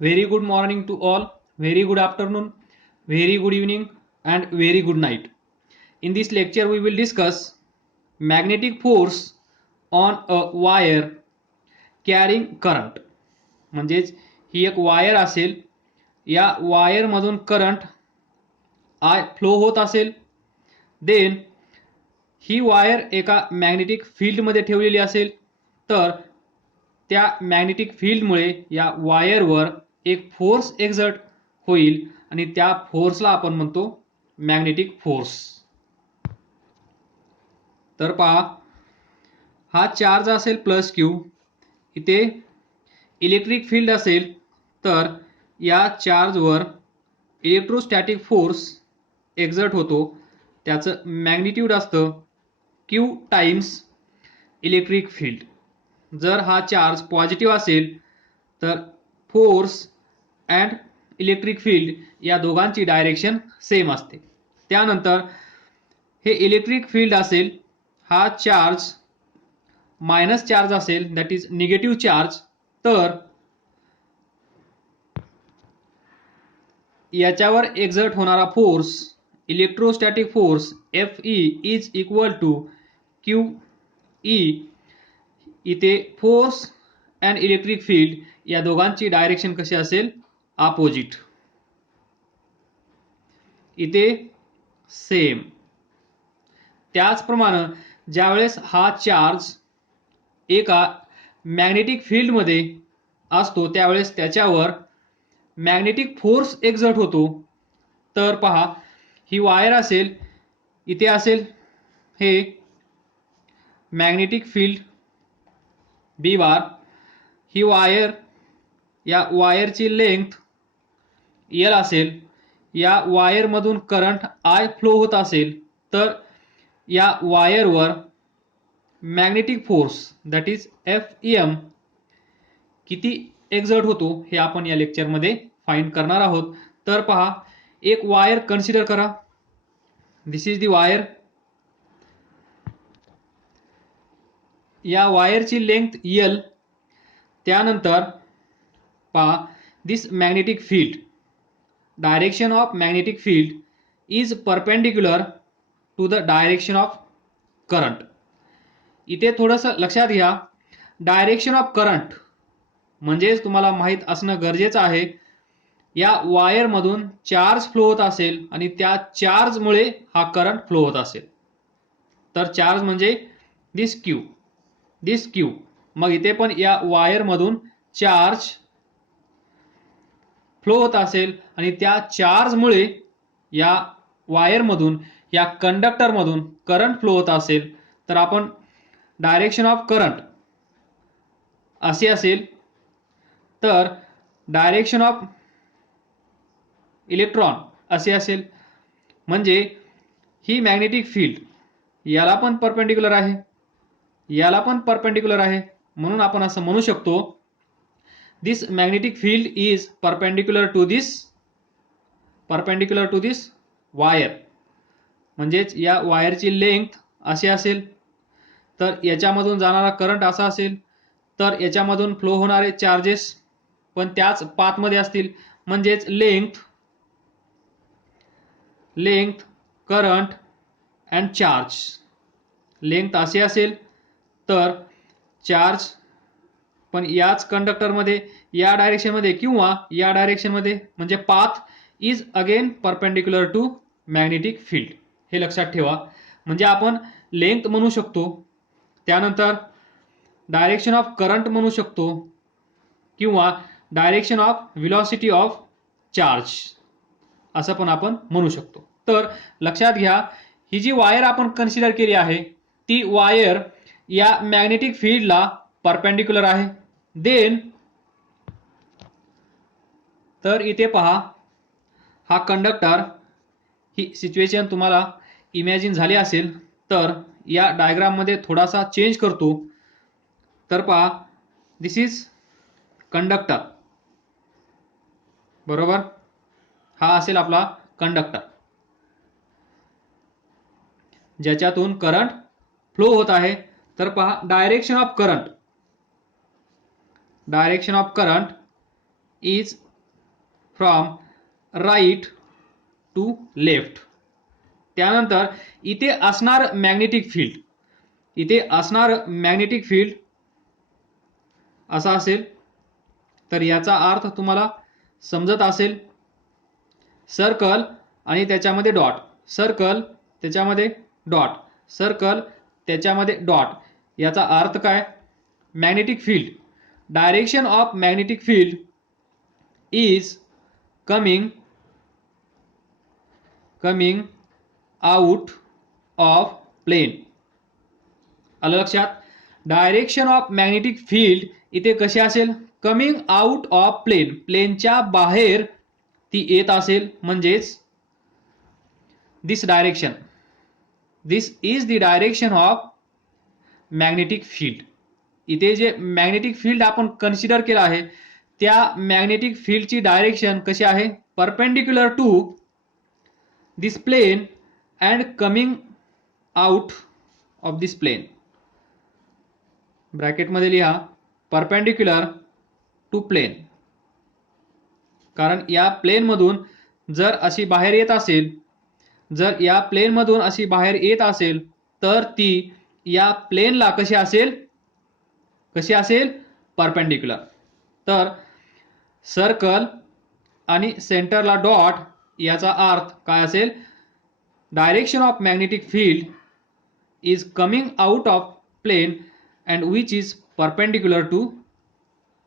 Very good morning to all, very good afternoon, very good evening, and very good night. In this lecture, we will discuss magnetic force on a wire carrying current. म्हणजेच ही एक wire असेल, या वायरमधून current I flow होत असेल, then he wire एका magnetic फील्डमध्ये ठेवलेली असेल, तर त्या मॅग्नेटिक फील्डमुळे या वायरवर एक फोर्स एक्झर्ट होईल आणि त्या फोर्सला आपण म्हणतो मॅग्नेटिक फोर्स. तर पहा, हा चार्ज असेल प्लस क्यू, इथे इलेक्ट्रिक फील्ड असेल, तर या चार्जवर इलेक्ट्रोस्टॅटिक फोर्स एक्झर्ट होतो. त्याचं मॅग्निट्यूड असतं क्यू टाइम्स इलेक्ट्रिक फील्ड. जर हा चार्ज पॉझिटिव्ह असेल तर फोर्स अँड इलेक्ट्रिक फील्ड या दोघांची डायरेक्शन सेम असते. त्यानंतर हे इलेक्ट्रिक फील्ड असेल, हा चार्ज मायनस चार्ज असेल, दॅट इज निगेटिव्ह चार्ज, तर याच्यावर एक्झर्ट होणारा force electrostatic force F E is equal to Q E. इथे फोर्स अँड इलेक्ट्रिक फील्ड या दोघांची डायरेक्शन कशी असेल, अपोजिट. इथे सेम. त्याचप्रमाणे ज्यावेळेस हा चार्ज एका मॅग्नेटिक फील्डमध्ये असतो त्यावेळेस त्याच्यावर मॅग्नेटिक फोर्स एक्झर्ट होतो. तर पहा, ही वायर असेल, इथे असेल हे मॅग्नेटिक फील्ड बी बार, ही वायर, या वायरची लेंथ एल असेल, या वायरमधून करंट आय फ्लो होत असेल, तर या वायरवर magnetic force that is F M किती एक्झर्ट होतो हे आपण या लेक्चरमध्ये फाइंड करणार आहोत. तर पहा, एक वायर कन्सिडर करा. This is the wire. या वायरची लेंथ एल. त्यानंतर पहा, this magnetic field, direction of magnetic field is perpendicular to the direction of current. इथे थोडंसं लक्षात घ्या, डायरेक्शन ऑफ करंट म्हणजेच तुम्हाला माहीत असणं गरजेचं आहे, या वायरमधून चार्ज फ्लो होत असेल आणि त्या चार्जमुळे हा करंट फ्लो होत असेल, तर चार्ज म्हणजे दिस क्यू. मग इथे पण या वायरमधून चार्ज फ्लो होत असेल आणि त्या चार्जमुळे या वायरमधून, या कंडक्टरमधून करंट फ्लो होत असेल, तर आपण डायरेक्शन ऑफ करंट असे असेल. तर डायरेक्शन ऑफ इलेक्ट्रॉन असे असेल. म्हणजे ही मॅग्नेटिक फील्ड याला पण परपेंडिक्युलर आहे, याला पण परपेंडिक्युलर आहे, म्हणून आपण असं म्हणू शकतो, this magnetic field is perpendicular to this wire. म्हणजेच या वायरची लेंथ अशी असेल, तर याच्यामधून जाणारा करंट असा असेल, तर याच्यामधून फ्लो होणारे चार्जेस पण त्याच पाथमध्ये असतील. म्हणजेच length current and charge. Length अशी असेल तर चार्ज पण याच कंडक्टरमध्ये, या डायरेक्शनमध्ये किंवा या डायरेक्शनमध्ये, म्हणजे path is again perpendicular to magnetic field. हे लक्षात ठेवा. म्हणजे आपण लेंथ म्हणू शकतो, त्यानंतर डायरेक्शन ऑफ करंट म्हणू शकतो, किंवा direction of velocity of charge असं पण आपण म्हणू शकतो. तर लक्षात घ्या, ही जी वायर आपण कन्सिडर केली आहे ती वायर या मॅग्नेटिक फील्डला परपेंडिक्युलर आहे. देन तर इथे पहा, हा कंडक्टर, ही सिच्युएशन तुम्हाला इमॅजिन झाली असेल, तर या डायग्राममध्ये थोडासा चेंज करतो. तर पहा, दिस इज कंडक्टर, बरोबर. हा असेल आपला कंडक्टर ज्याच्यातून करंट फ्लो होत आहे. तर पहा, direction of current is from right to left. त्यानंतर इथे असणार मॅग्नेटिक फील्ड, इथे असणार मॅग्नेटिक फील्ड असा असेल. तर याचा अर्थ तुम्हाला समजत असेल. सर्कल आणि त्याच्यामध्ये डॉट, सर्कल त्याच्यामध्ये डॉट, सर्कल त्याच्यामध्ये डॉट. याचा अर्थ काय? Magnetic field, direction of magnetic field is coming out of plane. आलं लक्षात? डायरेक्शन ऑफ मॅग्नेटिक फील्ड इथे कशी असेल? कमिंग आउट ऑफ प्लेन, प्लेनच्या बाहेर ती येत असेल. म्हणजेच this direction, this is the direction of magnetic field. इथे जे मॅग्नेटिक फील्ड आपण कन्सिडर केलं आहे त्या मॅग्नेटिक फील्डची डायरेक्शन कशी आहे? Perpendicular to this plane and coming out of this plane. ब्रॅकेटमध्ये लिहा परपेंडिक्युलर टू प्लेन. कारण या प्लेनमधून जर अशी बाहेर येत असेल, जर या प्लेनमधून अशी बाहेर येत असेल तर ती या प्लेनला कशी असेल? कशी असेल? परपेंडिक्युलर. तर सर्कल आणि सेंटरला डॉट याचा अर्थ काय असेल? Direction of magnetic field is coming out of plane and which is perpendicular to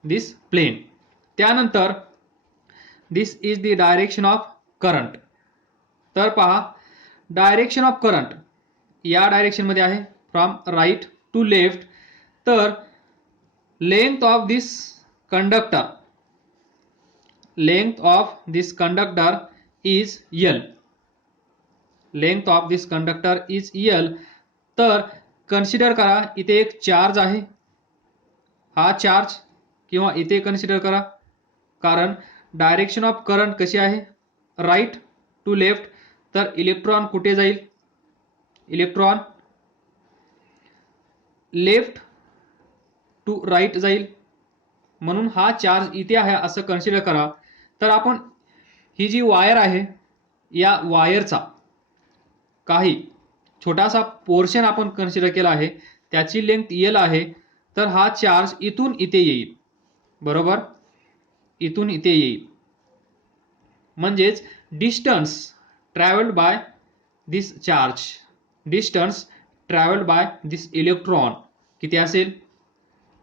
this plane. त्यानंतर this is the direction of current. तर पहा डायरेक्शन ऑफ करंट या डायरेक्शन मध्ये आहे फ्रॉम राईट टू लेफ्ट. तर length of this conductor, length of this conductor is L. Length of this conductor is L. तर consider करा इथे एक चार्ज आहे, हा चार्ज, किंवा इथे कन्सिडर करा, कारण डायरेक्शन ऑफ करंट कशी आहे? Right to left. तर इलेक्ट्रॉन कुठे जाईल? इलेक्ट्रॉन लेफ्ट टू राईट जाईल. म्हणून हा चार्ज इथे आहे असं कन्सिडर करा. तर आपण ही जी वायर आहे या वायरचा काही छोटासा पोर्शन आपण कन्सिडर केला आहे, त्याची लेंथ L आहे. तर हा चार्ज इथून इथे येईल, बरोबर? इथून इथे येईल. म्हणजेच distance travelled by this charge, distance travelled by this electron किती असेल?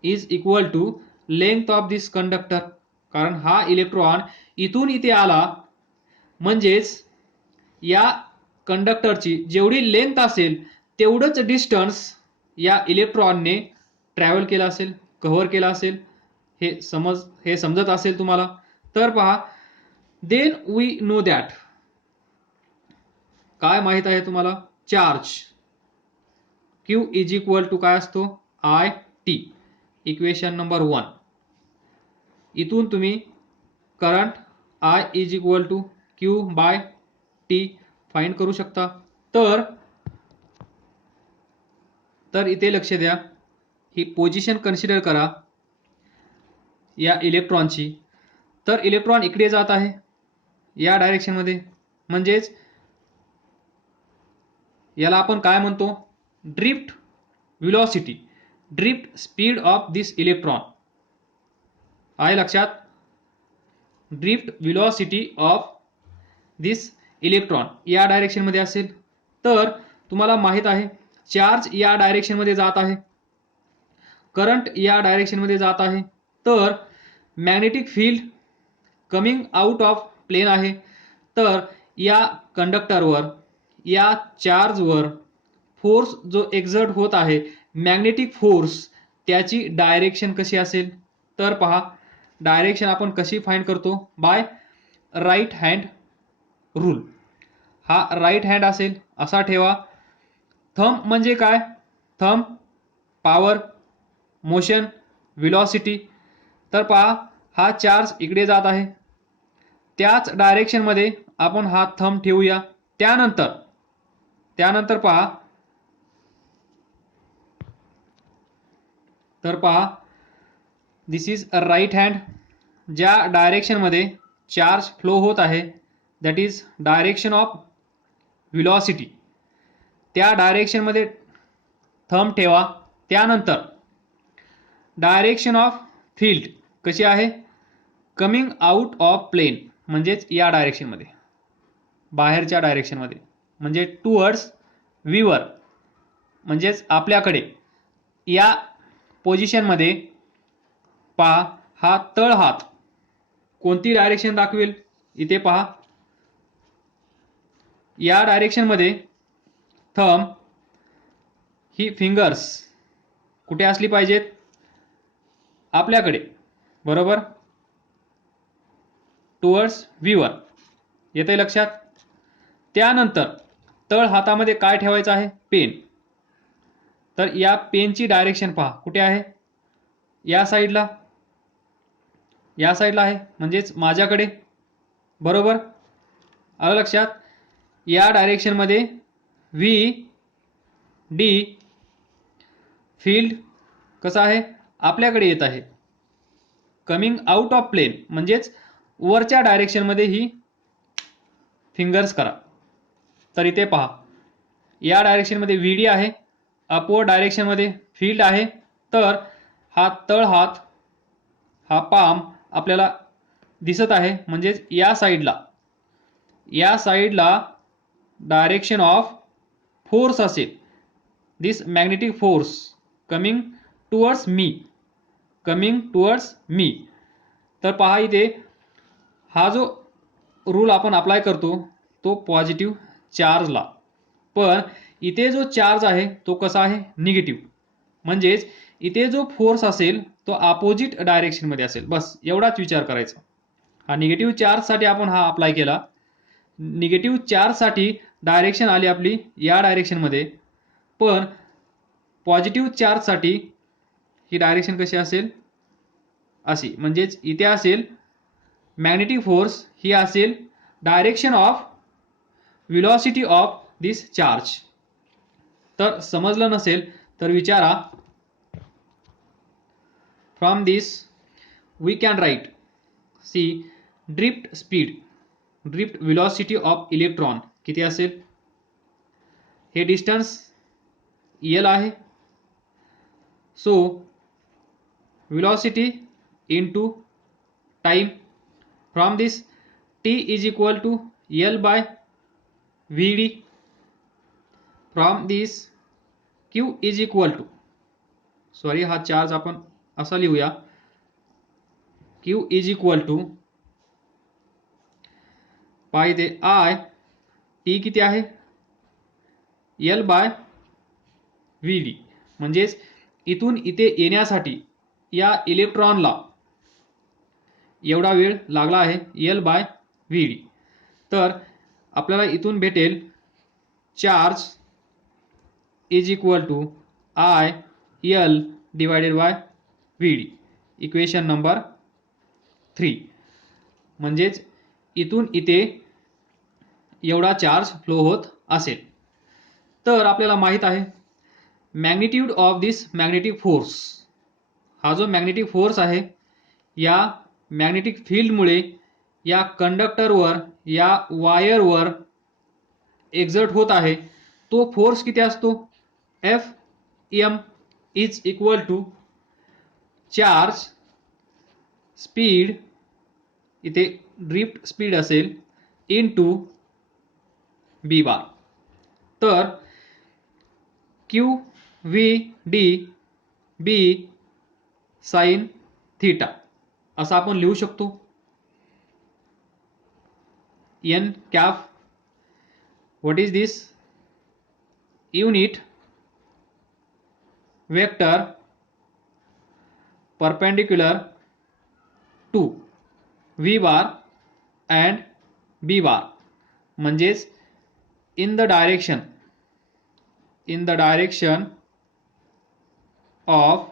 Is equal to length of this conductor. कारण हा इलेक्ट्रॉन इथून इथे आला म्हणजेच या कंडक्टरची जेवढी लेंथ असेल तेवढंच डिस्टन्स या इलेक्ट्रॉनने ट्रॅव्हल केला असेल, कव्हर केला असेल. हे समजत असेल तुम्हाला. तर पहा, देन वी नो दॅट, काय माहित आहे तुम्हाला? Charge Q is equal to काय असतो? IT. Equation number 1. इथून तुम्ही current I is equal to Q by T find करू शकता. तर इथे लक्ष द्या, ही पोझिशन कन्सिडर करा या इलेक्ट्रॉनची. तर इलेक्ट्रॉन इकडे जात आहे या डायरेक्शन मध्ये, म्हणजेच याला आपण काय म्हणतो? Drift velocity, drift speed of this electron. आहे लक्षात? Drift velocity of this electron या डायरेक्शन मध्ये असेल. तर तुम्हाला माहित आहे चार्ज या डायरेक्शन मध्ये जात आहे, करंट या डायरेक्शन मध्ये जात आहे. तर magnetic field coming out of plane आहे. तर या कंडक्टरवर, या चार्जवर फोर्स जो एक्झर्ट होत आहे, मॅग्नेटिक फोर्स, त्याची डायरेक्शन कशी असेल? तर पहा, डायरेक्शन आपण कशी फाइंड करतो? By right hand rule. हा राईट हँड असेल असा ठेवा. थंब म्हणजे काय? Thumb power, motion, velocity. तर पहा, हा चार्ज इकडे जात आहे, त्याच डायरेक्शन मध्ये आपण हा थंब ठेवूया. त्यानंतर पहा, तर पहा, this is a right hand. ज्या डायरेक्शन मध्ये चार्ज फ्लो होत आहे that is direction of velocity, त्या डायरेक्शनमध्ये थंब ठेवा. त्यानंतर डायरेक्शन ऑफ फील्ड कशी आहे, कमिंग आउट ऑफ प्लेन, म्हणजेच या डायरेक्शनमध्ये, बाहेरच्या डायरेक्शनमध्ये, म्हणजे टुवर्ड्स व्हीवर, म्हणजेच आपल्याकडे. या पोझिशनमध्ये पहा हा तळ हात कोणती डायरेक्शन दाखवेल, इथे पहा या डायरेक्शनमध्ये थंब ही फिंगर्स कुठे असली पाहिजेत, आपल्याकडे, बरोबर, टुवर्ड्स व्हीवर. येते लक्षात. त्यानंतर तळ हातामध्ये काय ठेवायचं आहे, पेन. तर या पेनची डायरेक्शन पहा कुठे आहे, या साईडला, या साईडला आहे, म्हणजेच माझ्याकडे, बरोबर. आलं लक्षात. या डायरेक्शनमध्ये व्ही डी फील्ड कसं आहे, आपल्याकडे येत आहे, कमिंग आउट ऑफ प्लेन, म्हणजेच वरच्या डायरेक्शनमध्ये ही फिंगर्स करा. तर इथे पहा या डायरेक्शनमध्ये व्ही डी आहे, अपवर्ड डायरेक्शनमध्ये फील्ड आहे. तर हा तळ हात, हा पाम आपल्याला दिसत आहे, म्हणजेच या साईडला, या साईडला डायरेक्शन ऑफ फोर्स असेल, this magnetic force coming towards me, coming towards me. तर पहा इथे हा जो रूल आपण अप्लाय करतो तो पॉझिटिव्ह चार्जला, पण इथे जो चार्ज आहे तो कसा आहे, निगेटिव्ह, म्हणजेच इथे जो फोर्स असेल तो अपोजिट डायरेक्शनमध्ये असेल. बस एवढाच विचार करायचा. हा निगेटिव्ह चार्जसाठी आपण हा अप्लाय केला, निगेटिव्ह चार्जसाठी डायरेक्शन आली आपली या डायरेक्शनमध्ये, पण पॉझिटिव्ह चार्जसाठी ही डायरेक्शन कशी असेल, अशी, म्हणजेच इथे असेल मॅग्नेटिक फोर्स, ही असेल direction of velocity of this charge. तर समजलं नसेल तर विचारा. From this we can write, see drift speed, drift velocity of electron किती असेल, हे डिस्टन्स एल आहे. So velocity into time, from this T is equal to L by V D. From this Q is equal to, sorry हा charge आपण असा लिहूया, Q is equal to पाहिजे I, T किती आहे, एल बाय व्ही डी, म्हणजेच इथून इथे येण्यासाठी या इलेक्ट्रॉनला एवढा वेळ लागला आहे, एल बाय व्ही डी. तर आपल्याला इथून भेटेल charge is equal to I L divided by V D, equation number 3. म्हणजेच इथून इथे एवढा चार्ज फ्लो होत असेल. तर आपल्याला माहित आहे magnitude of this magnetic force, हा जो मॅग्नेटिक फोर्स आहे या मॅग्नेटिक फील्डमुळे या कंडक्टरवर, या वायरवर एक्झर्ट होत आहे, तो फोर्स किती असतो, F M is equal to charge speed, इथे ड्रिफ्ट स्पीड असेल, इनटू बी बार. तर Q V D B sine theta असं आपण लिहू शकतो. N cap, what is this, unit vector perpendicular to V bar and B bar, म्हणजेच in the direction of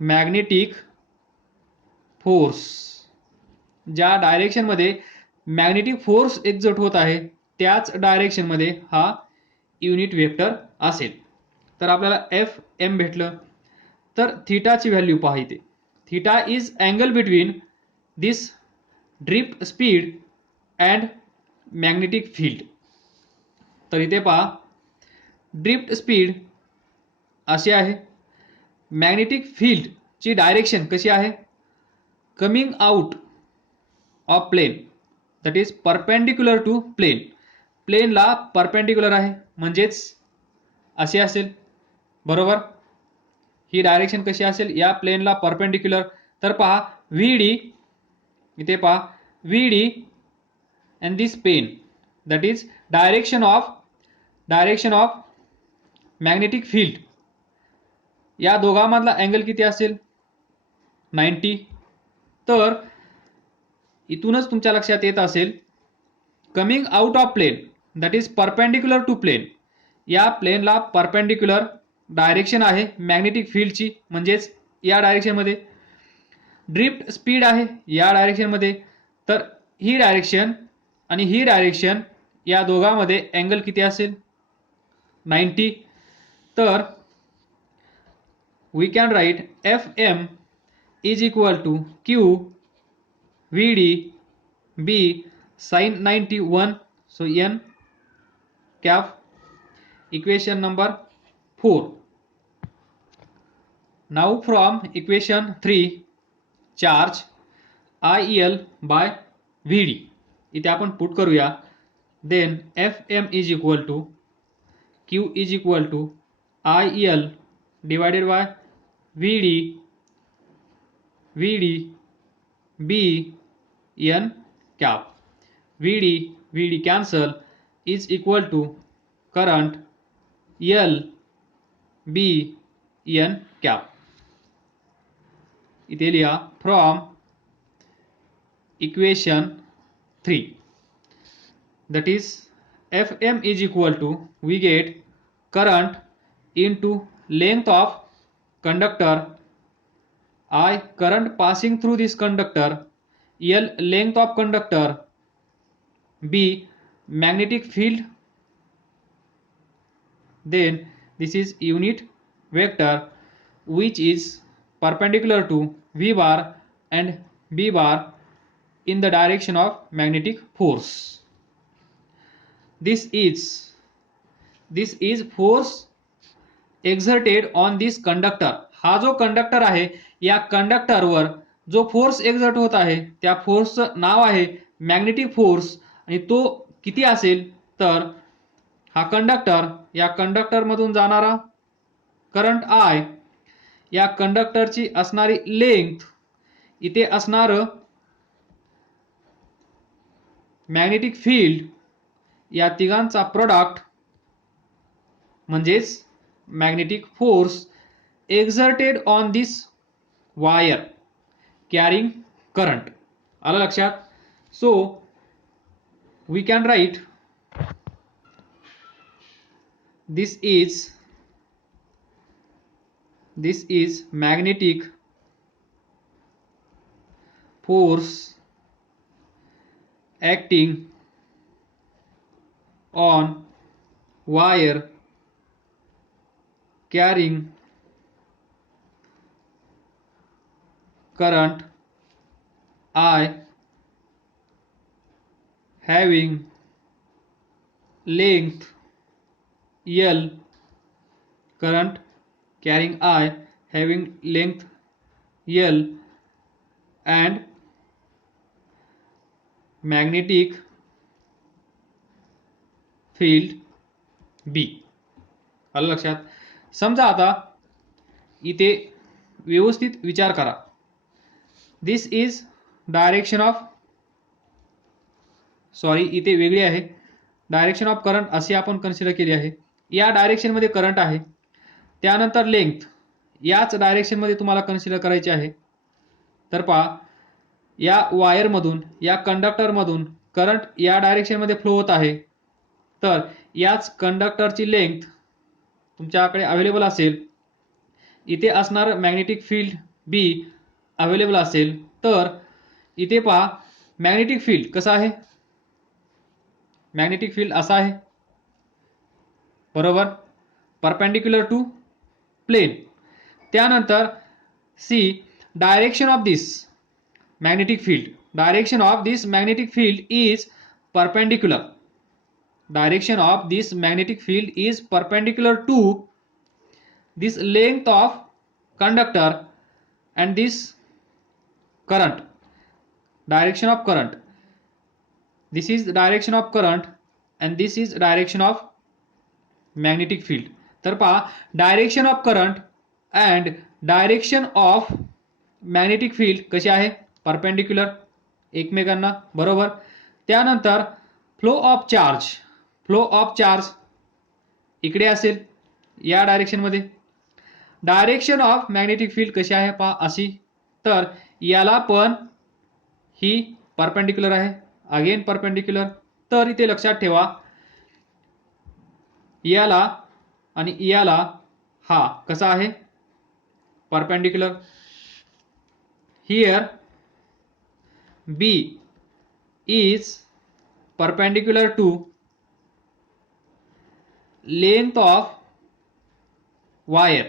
magnetic force, ज्या डायरेक्शनमध्ये magnetic force exert होत आहे त्याच डायरेक्शनमध्ये हा युनिट वेक्टर असेल. तर आपल्याला एफ एम भेटलं. तर थीटाची व्हॅल्यू पहा इथे, theta is angle between this drift speed and magnetic field. तर इथे पहा ड्रिफ्ट स्पीड अशी आहे, मॅग्नेटिक फील्डची डायरेक्शन कशी आहे, coming out of plane that is perpendicular to plane. प्लेनला परपेंडिक्युलर आहे म्हणजेच असे असेल. बरोबर, ही डायरेक्शन कशी असेल, या प्लेनला परपेंडिक्युलर. तर पहा व्ही डी, इथे पहा V D and this pen that is direction of magnetic field. या दोघांमधला अँगल किती असेल, 90. तर इथूनच तुमच्या लक्षात येत असेल coming out of plane that is perpendicular to plane. या प्लेनला परपेंडिक्युलर डायरेक्शन आहे मॅग्नेटिक फील्डची, म्हणजेच या डायरेक्शनमध्ये. ड्रिफ्ट स्पीड आहे या डायरेक्शनमध्ये. तर ही डायरेक्शन आणि ही डायरेक्शन या दोघांमध्ये अँगल किती असेल, 90. तर we can write F M is equal to Q V D B sine 91. So N cap. Equation number 4. Now from equation 3 charge IL by VD इथे आपण पुट करूया. Then FM is equal to Q is equal to IL divided by VD B N cap. VD cancel is equal to current L B N cap. इथे लिहा from equation 3 that is Fm is equal to we get current into length of conductor, I current passing through this conductor, L length of conductor, B magnetic field, then this is unit vector which is perpendicular to V bar and B bar in the direction of magnetic force. This is force exerted on this conductor. हा जो conductor आहे या कंडक्टरवर जो force exert होत आहे त्या फोर्सचं नाव आहे मॅग्नेटिक फोर्स. आणि तो किती असेल, तर हा कंडक्टर, या कंडक्टर मधून जाणारा करंट I, या कंडक्टरची असणारी लेंथ, इथे असणारं मॅग्नेटिक फील्ड, या तिघांचा प्रोडक्ट म्हणजेच magnetic force exerted on this wire carrying current. आलं लक्षात. So we can write this is magnetic force acting on wire carrying current I having length L, current carrying I having length L and magnetic field B. आलं लक्षात. समजा आता इथे व्यवस्थित विचार करा. This is direction of, sorry इथे वेगळी आहे, डायरेक्शन ऑफ करंट अशी आपण कन्सिडर केली आहे. या डायरेक्शन मध्ये करंट आहे, त्यानंतर लेंथ याच डायरेक्शन मध्ये तुम्हाला कन्सिडर करायची आहे. तर पहा या वायर मधून, या कंडक्टर मधून करंट या डायरेक्शन मध्ये फ्लो होत आहे. तर याच कंडक्टरची लेंथ तुमच्याकडे अवेलेबल असेल, इथे असणार मॅग्नेटिक फील्ड B अवेलेबल असेल. तर इथे पहा मॅग्नेटिक फील्ड कसं आहे, मॅग्नेटिक फील्ड असा आहे, बरोबर, परपेंडिक्युलर टू प्लेन. त्यानंतर see direction of this magnetic field, direction of this magnetic field is perpendicular. Direction of this magnetic field is perpendicular to this length of conductor and this current. Direction of current, this is the direction of current and this is direction of magnetic field. तर पहा, direction of current and direction of magnetic field कशी आहे, perpendicular एकमेकांना, बरोबर. त्यानंतर flow of charge, flow of charge इकडे असेल या डायरेक्शनमध्ये. डायरेक्शन ऑफ मॅग्नेटिक फील्ड कशी आहे पहा, अशी. तर याला पण ही परपेंडिक्युलर आहे, अगेन परपेंडिक्युलर. तर इथे लक्षात ठेवा, याला आणि याला हा कसा आहे, perpendicular. Here B is perpendicular to length of wire,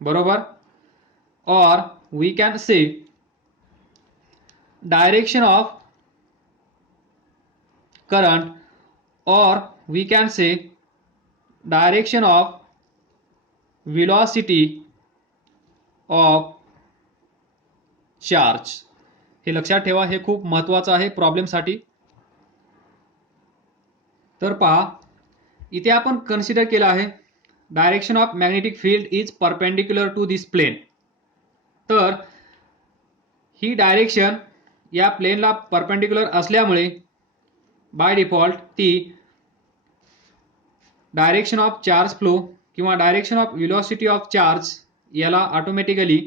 बरोबर. और we can say direction of current और we can say direction of velocity of charge. हे लक्षात ठेवा, हे खूप महत्त्वाचं आहे प्रॉब्लेमसाठी. तर पहा, इथे आपण कन्सिडर केलं आहे direction of magnetic field is perpendicular to this plane. तर ही डायरेक्शन या प्लेनला परपेंडिक्युलर असल्यामुळे बाय डिफॉल्ट ती डायरेक्शन ऑफ चार्ज फ्लो किंवा direction of velocity of charge याला ऑटोमॅटिकली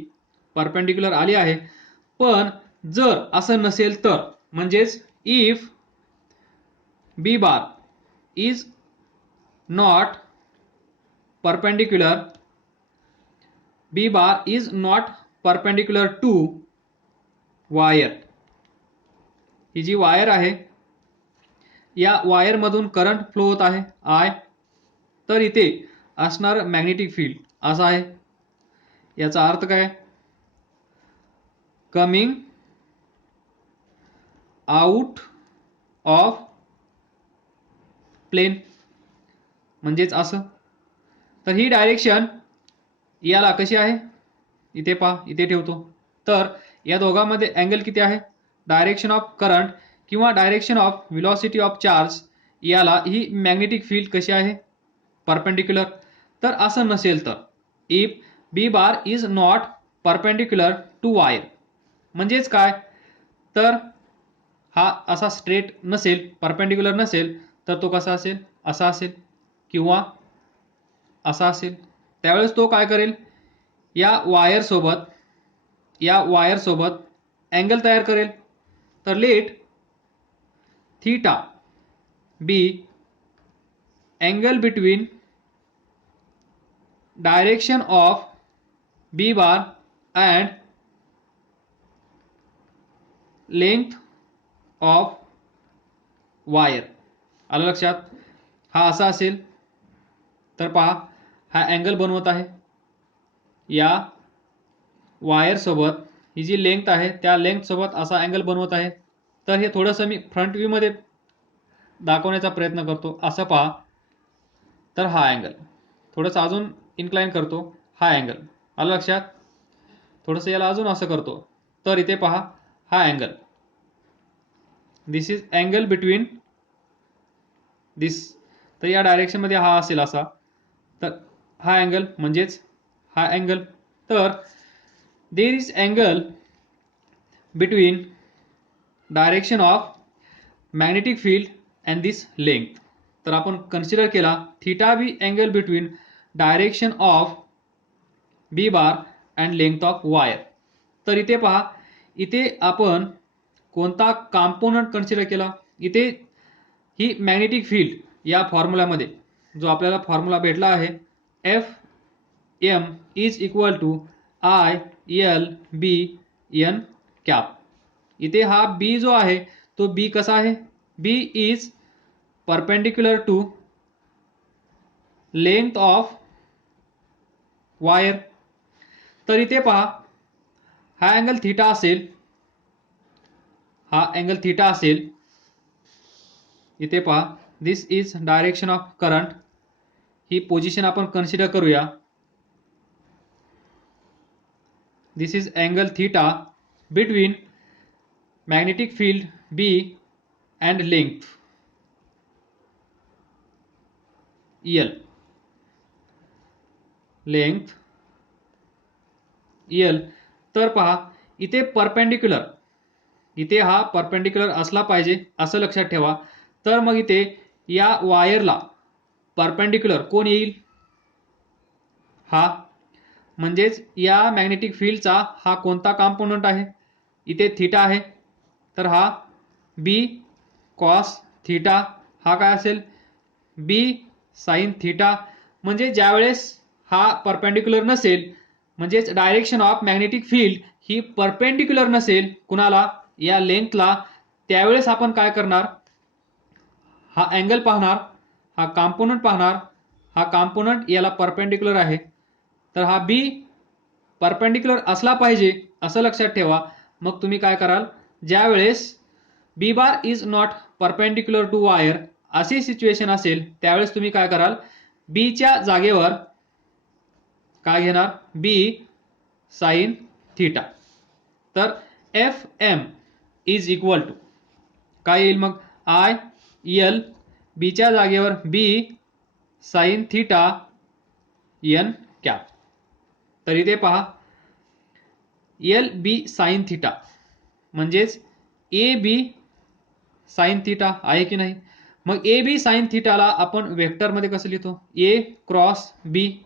परपेंडिक्युलर आली आहे. पण जर असं नसेल तर, म्हणजेच if B bar is not perpendicular, B bar is not perpendicular to wire. ही जी वायर आहे, या वायरमधून करंट फ्लो होत आहे आय. तर इथे असणार मॅग्नेटिक फील्ड असा आहे. याचा अर्थ काय, कमिंग आउट ऑफ प्लेन, म्हणजेच असं. तर ही डायरेक्शन याला कशी आहे, इथे पहा, इथे ठेवतो. तर या दोघांमध्ये अँगल किती आहे, डायरेक्शन ऑफ करंट किंवा direction of velocity of charge याला ही मॅग्नेटिक फील्ड कशी आहे, परपेंडिक्युलर. तर असं नसेल तर, if B bar is not perpendicular to wire, म्हणजेच काय, तर हा असा स्ट्रेट नसेल, परपेंडिक्युलर नसेल, तर तो कसा असेल, असा असेल किंवा असा असेल. त्यावेळेस तो काय करेल, या वायर सोबत अँगल तयार करेल. तर let theta be angle between direction of B bar and length of wire. आलं लक्षात. हा असा असेल तर पहा, हा अँगल बनवत आहे या वायर सोबत, ही जी लेंथ आहे त्या लेंथ सोबत असा अँगल बनवत आहे. तर हे थोडंसं मी फ्रंट व्ह्यू मध्ये दाखवण्याचा प्रयत्न करतो. असं पहा, तर हा अँगल थोडंसं अजून इन्क्लाइन करतो, हा अँगल. आलं लक्षात. थोडंसं याला अजून असं करतो, तर इथे पहा हा angle, this is angle between this. तर या डायरेक्शन मध्ये हा असेल असा, तर हा अँगल म्हणजेच हा अँगल. तर there is angle between direction of magnetic field and this length. तर आपण कन्सिडर केला theta be angle between direction of B bar and length of wire. तर इथे पहा, इथे आपण कोणता कॉम्पोनंट कन्सिडर केला, इथे ही मॅग्नेटिक फील्ड या फॉर्म्युलामध्ये जो आपल्याला फॉर्म्युला भेटला आहे, F M is equal to I L B N cap. इथे हा बी जो आहे तो बी कसा आहे, B is perpendicular to length of wire. तर इथे पहा, हा अँगल थीटा असेल हा अँगल थिटा असेल. इथे पहा, this is direction of current. ही पोझिशन आपण कन्सिडर करूया. This is angle theta between magnetic field B and length L. Length L. तर पहा, इथे परपेंडिक्युलर, इथे हा परपेंडिक्युलर असला पाहिजे असं लक्षात ठेवा. तर मग इथे या वायरला परपेंडिक्युलर कोण येईल? हा. म्हणजेच या मॅग्नेटिक फील्डचा हा कोणता कॉम्पोनंट आहे? इथे थीटा आहे, तर हा बी कॉस थीटा. हा काय असेल? बी साइन थीटा. म्हणजे ज्यावेळेस हा परपेंडिक्युलर नसेल, म्हणजेच direction of magnetic field he perpendicular नसेल कुणाला? या लेंथला, त्यावेळेस आपण काय करणार? हा अँगल पाहणार, हा कॉम्पोनंट पाहणार. हा कॉम्पोनंट याला परपेंडिक्युलर आहे, तर हा बी परपेंडिक्युलर असला पाहिजे असं लक्षात ठेवा. मग तुम्ही काय कराल? ज्यावेळेस B bar is not perpendicular to wire अशी सिच्युएशन असेल, त्यावेळेस तुम्ही काय कराल? बीच्या जागेवर काय घेणार? B sine theta. तर F M is equal to काय येईल मग? आय एल बीच्या जागेवर B sine theta N cap. तर इथे पहा, एल बी साइन थीटा म्हणजेच ए बी साइन थीटा आहे की नाही? मग ए बी साइन थीटाला आपण वेक्टरमध्ये कसं लिहितो? ए क्रॉस बी.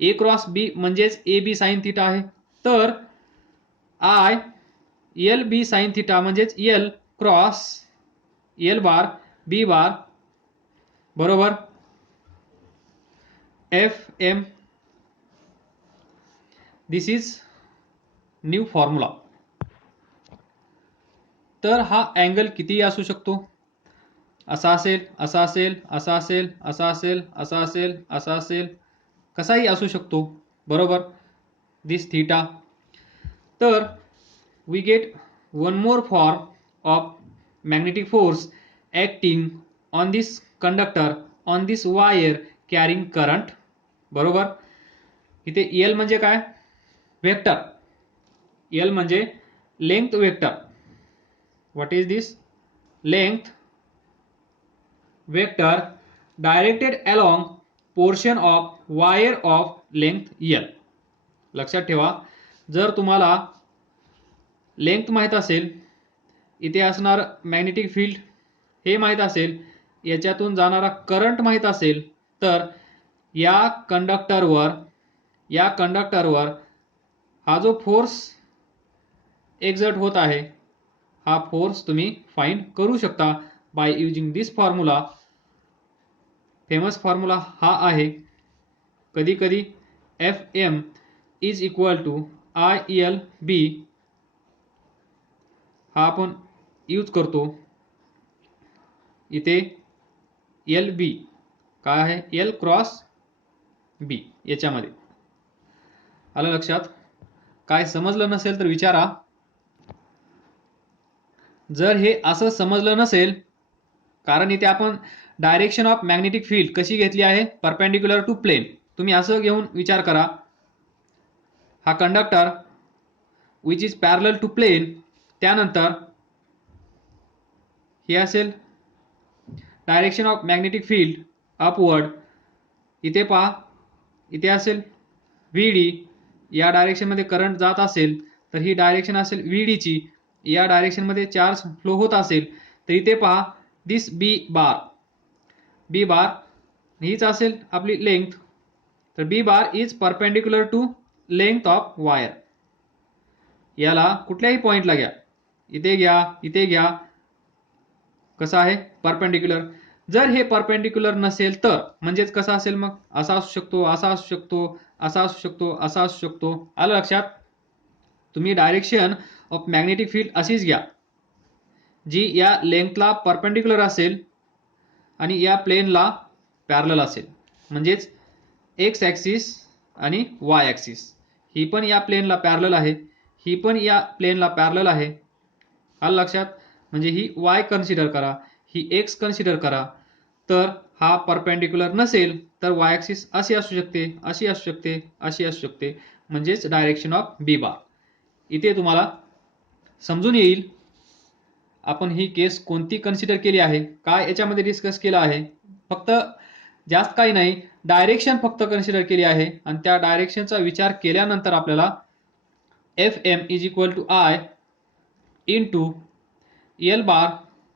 ए क्रॉस बी म्हणजेच ए बी साइन थीटा आहे. तर I L B sine theta म्हणजेच L cross L bar B bar बरोबर F M. This is new formula. तर हा अँगल कितीही असू शकतो. असा असेल, असा असेल, असा असेल, असा असेल, असा असेल, असा असेल, कसाही असू शकतो बरोबर. This theta. तर we get one more form of magnetic force acting on this conductor on this wire carrying current बरोबर. इथे एल म्हणजे काय? वेक्टर. एल म्हणजे length vector. What is this? Length vector directed along portion of wire of length L. लक्षात ठेवा, जर तुम्हाला length माहीत असेल, इथे असणार मॅग्नेटिक फील्ड हे माहीत असेल, याच्यातून जाणारा करंट माहीत असेल, तर या कंडक्टरवर हा जो फोर्स एक्झर्ट होत आहे, हा फोर्स तुम्ही फाइंड करू शकता by using this formula. Famous formula हा आहे. कधी कधी F M is equal to I L B हा आपण यूज करतो. इथे एल बी काय आहे? L cross B. याच्यामध्ये आलं लक्षात? काय समजलं नसेल तर विचारा. जर हे असं समजलं नसेल, कारण इथे आपण डायरेक्शन ऑफ मॅग्नेटिक फील्ड कशी घेतली आहे? Perpendicular to plane. तुम्ही असं घेऊन विचार करा, हा conductor which is parallel to plane, त्यानंतर हे असेल direction of magnetic field upward. इथे पहा, इथे असेल व्ही डी. या डायरेक्शनमध्ये करंट जात असेल तर ही डायरेक्शन असेल व्ही डीची. या डायरेक्शनमध्ये चार्ज फ्लो होत असेल तर इथे पहा दिस बी बार. बी बार हीच असेल आपली लेंथ. तर B bar is perpendicular to length of wire. याला कुठल्याही पॉईंटला घ्या, इथे घ्या, इथे घ्या, कसं आहे? परपेंडिक्युलर. जर हे परपेंडिक्युलर नसेल तर म्हणजेच कसं असेल मग? असा असू शकतो, असा असू शकतो, असा असू शकतो, असा असू शकतो. आलं लक्षात? तुम्ही डायरेक्शन ऑफ मॅग्नेटिक फील्ड अशीच घ्या, जी या लेंथला परपेंडिक्युलर असेल आणि या प्लेनला पॅरलल असेल. म्हणजेच एक्स ॲक्सिस आणि वाय ॲक्सिस. ही पण या प्लेनला पॅरलल आहे, ही पण या प्लेनला पॅरलल आहे. आलं लक्षात? म्हणजे ही y कन्सिडर करा, ही x कन्सिडर करा. तर हा परपेंडिक्युलर नसेल तर y ॲक्सिस अशी असू शकते, अशी असू शकते, अशी असू शकते, म्हणजेच डायरेक्शन ऑफ बी बार. इथे तुम्हाला समजून येईल आपण ही केस कोणती कन्सिडर केली आहे, काय याच्यामध्ये डिस्कस केलं आहे. फक्त जास्त काही नाही, डायरेक्शन फक्त कन्सिडर केली आहे आणि त्या डायरेक्शनचा विचार केल्यानंतर आपल्याला Fm is equal to I into L bar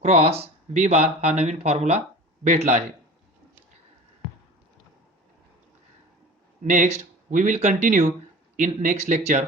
cross B bar हा नवीन फॉर्म्युला भेटला आहे. Next we will continue in next lecture.